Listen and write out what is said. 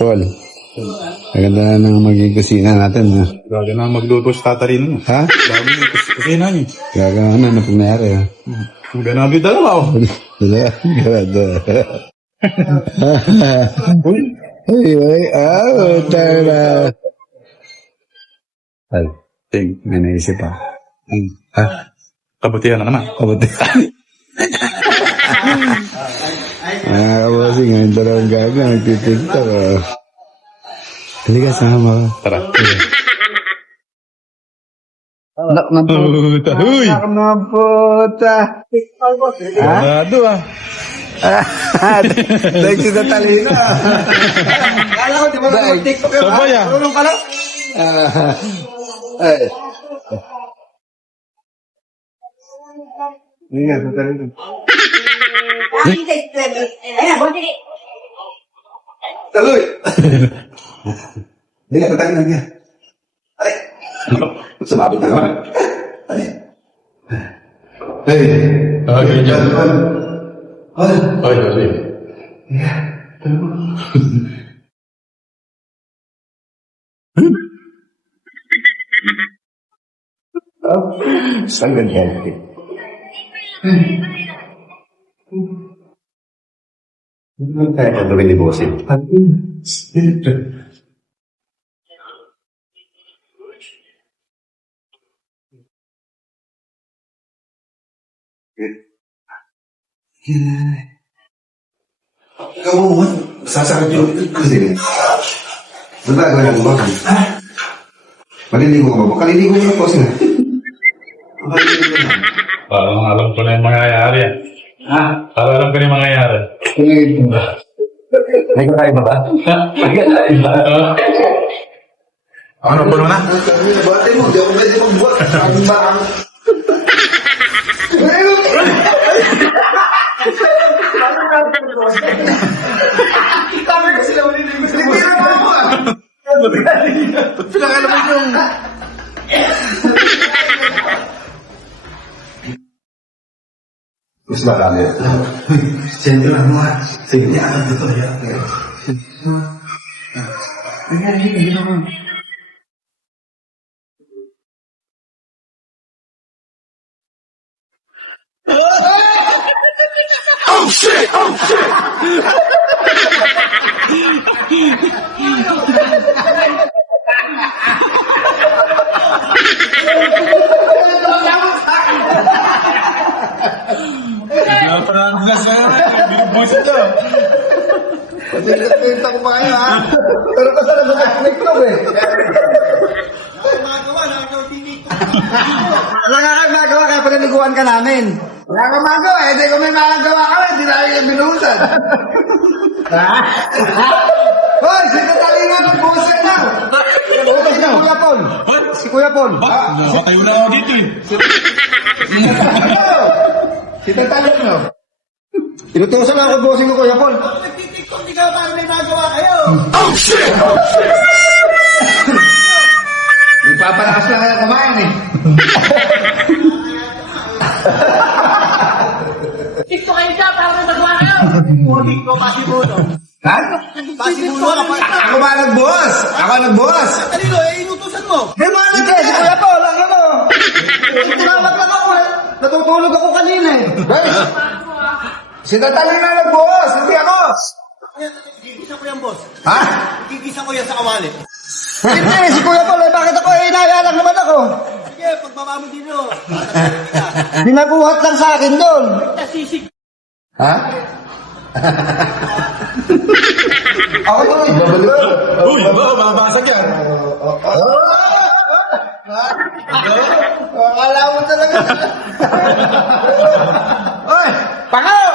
Paul, maganda na ng maging kusina natin, ha? Gaga na magluto si Tatarino. Ha? Dami kusina niyo. Gagawin na na pag nangyari, ha? Ang ganabi dalawa, oh. Dala, gawado. Ay, tara. Al, may naisip, ha? Ha? Kabutihan na naman. Kabuti. Kabosing, ngayon dalawang gaga, nagtitiktok, ha? Halika, sama ka. Tara. Anak ng puta. Uy! Anak ng puta. Ganado, ah. Dahil sa talino. Kala ko, di ba na mag-tiktok yun? Sabay, ah. Tulong ka lang? Ay. Hindi nga, sa talino. Taloy! Hindi nga, sa talino niya. Ay! Sumabit na naman. Ay! Ay! Ah, ganyan. Ay! Ay, ay. Saan ganyan? Ano kaya ka gawin ni Bossing? Ikaw mo, sasakit yung kasi. Ano ba gawin ako ba? Maliligo ka ba? Kaliligo mo na po sila. Maliligo na. Parang alam ko na yung mangyayari, ah. Ha? Parang alam ko na yung mangyayari. May kakaiba ba? May kakaiba. Ano ba na? Bate mo, di ako pwede magbuhat. Sabi ba ang... Tama ka sila ulit. Hindi na mo ako ah. Pinakalaman yung... Mas marami. Siyempre lang mo ah. Sige, di alam dito. Parang nasa binubos ito. Patinta ko pa kayo ha. Pero kasalanan ko sa TikTok eh. Wala ka kayo magawa, kaya pananiguan ka namin. Wala ka magawa eh. Hindi ko may magagawa ka eh. Hindi namin yung binuhusan. Hoy! Sino talino ng buhusan na? Utos na. Kuya Paul. Si Kuya Paul. Nakatayo na ako dito, eh. Sino talino? Inutusan lang ako bossing ko, Kuya Paul. Nagtitiktok, di ka parang may nagawa kayo. Nagpapalakas lang kayo kumain eh. TikTok kayo siya, para may magawa kayo. Ulit ko, pasibuno. Ha? Pasibuno ka pa. Ako ba nagbuhos? Ako nagbuhos? Talino, inutusan mo. Di ba Hindi, si Kuya Paul, alam mo. Tinawag lang ako eh. Natutulog ako kanina eh. Si Natalina nagbuhos, hindi ako. Gigisa ko yan, boss. Ha? Gigisa ko yan sa kawali. Hindi, si Kuya Paul, eh, bakit ako inaya lang naman ako? Sige, pagbaba mo dito. Binabuhat lang sa akin doon. Nasisig. Ha? Ako to, ibabalik. Uy, baka mabasag yan. Akala mo talaga. Oy, pangaw!